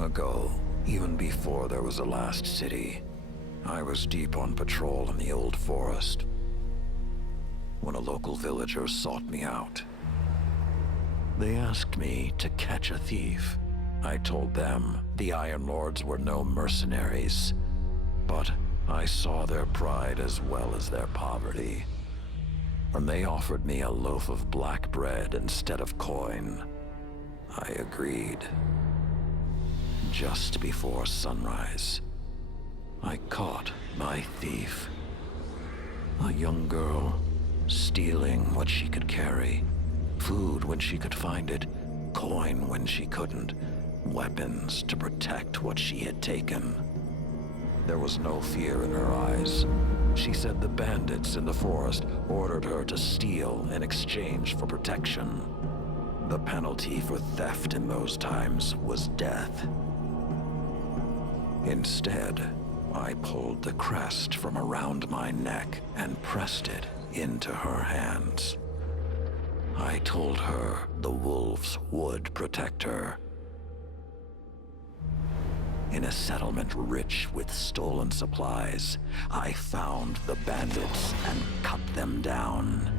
Long ago, even before there was a last city, I was deep on patrol in the old forest when a local villager sought me out. They asked me to catch a thief. I told them the Iron Lords were no mercenaries, but I saw their pride as well as their poverty. And they offered me a loaf of black bread instead of coin. I agreed. Just before sunrise, I caught my thief. A young girl, stealing what she could carry. Food when she could find it, coin when she couldn't, weapons to protect what she had taken. There was no fear in her eyes. She said the bandits in the forest ordered her to steal in exchange for protection. The penalty for theft in those times was death. Instead, I pulled the crest from around my neck and pressed it into her hands. I told her the wolves would protect her. In a settlement rich with stolen supplies, I found the bandits and cut them down.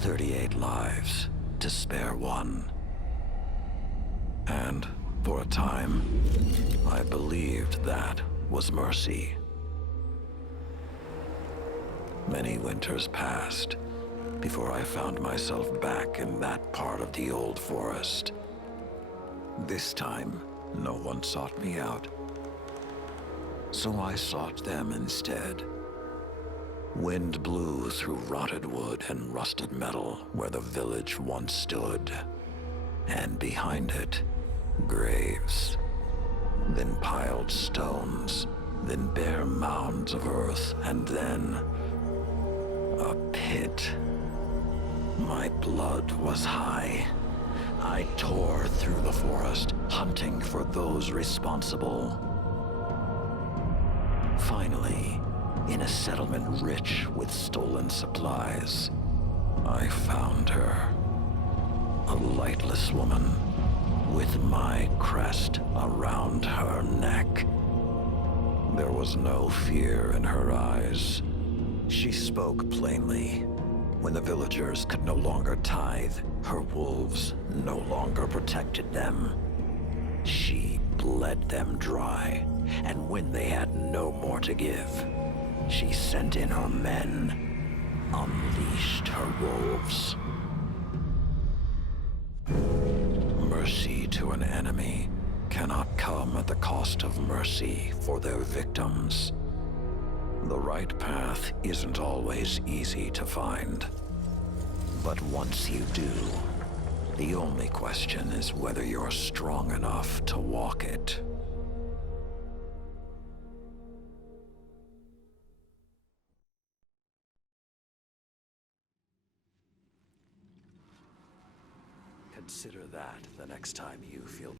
38 lives to spare one. And for a time, I believed that was mercy. Many winters passed before I found myself back in that part of the old forest. This time, no one sought me out. So I sought them instead. Wind blew through rotted wood and rusted metal where the village once stood. And behind it, graves. Then piled stones, then bare mounds of earth, and then a pit. My blood was high. I tore through the forest, hunting for those responsible. Finally, in a settlement rich with stolen supplies, I found her. A lightless woman with my crest around her neck. There was no fear in her eyes. She spoke plainly. When the villagers could no longer tithe, her wolves no longer protected them. She bled them dry, and when they had no more to give, she sent in her men, unleashed her wolves. Mercy to an enemy cannot come at the cost of mercy for their victims. The right path isn't always easy to find. But once you do, the only question is whether you're strong enough to walk it. Consider that the next time you feel